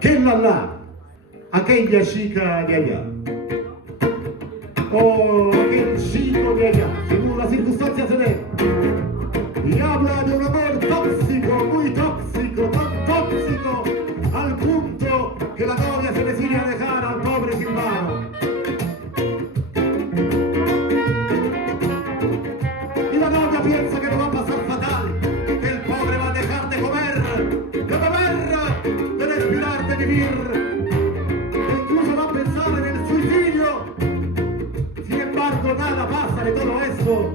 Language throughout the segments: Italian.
Che là là, aquella chica de allá. Oh, aquel chico de allá, según las circunstancias se ve. Y habla de un amor tóxico, muy tóxico, tan tóxico, al punto que la novia se decide a dejar al pobre Silvano. Y la novia piensa que lo va a pasar fatal, que el pobre va a dejar de comer, de beber, de respirar, de vivir. Nada pasa de todo eso,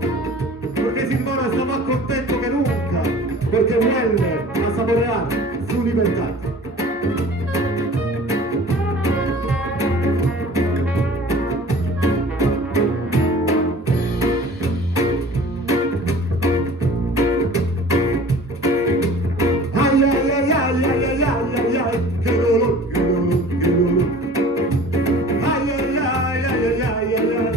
porque Silvano está más contento que nunca, porque vuelve a saborear su libertad. Ay, ay, ay, ay, ay, ay, ay, ay, ay, qué dolor, qué dolor, qué dolor. Ay, ay, ay, ay, ay, ay, ay, ay.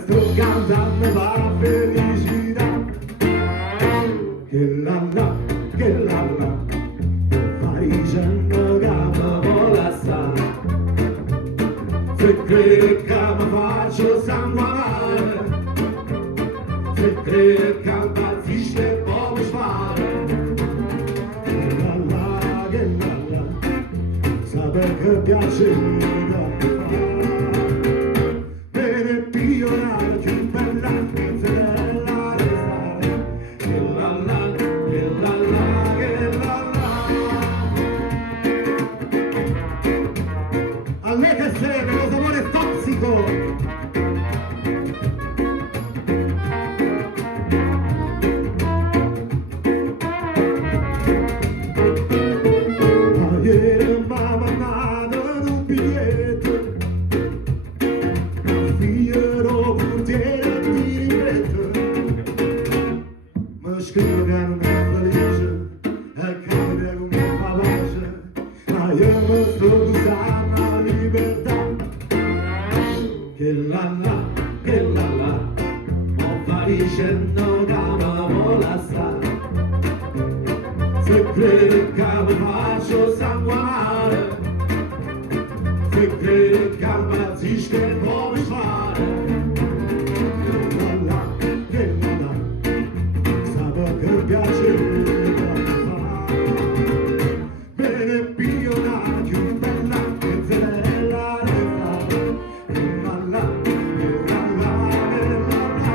Estou cantando para a felicidade. Que lá lá, Parisino gama volassa. Se crede che mi faccio sanguinare, se crede che impazzisce e poi mi spara. Che là là, sape che piace. A me che serve lo sapore tossico. Ieri mi ha mandato un biglietto, figlio portiere di ripeto, mi scrive che non è felice e che non mi fa pace, ma io mi sto usando la libertà. Che là là, o Parisino gama volassa. Se crede che mi faccio sanguinare, se crede che impazzisce e poi mi spara. Che là là, sape che piace bene pionare più bella che zella resta. Che là là, che là là, che là là.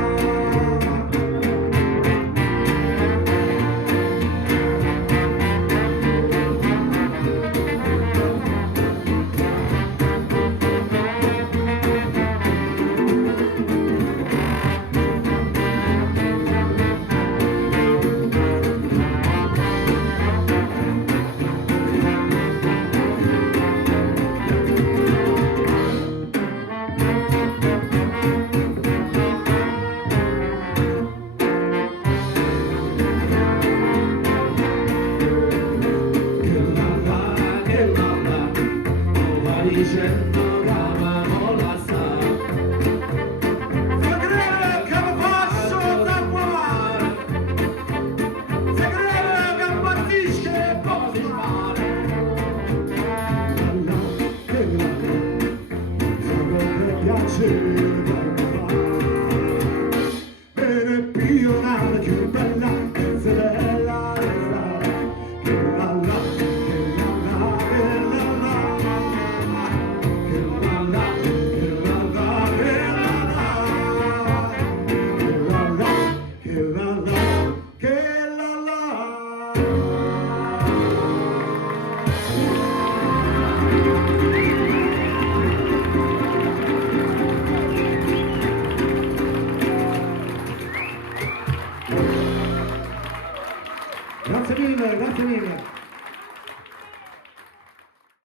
Che là là, o Parisino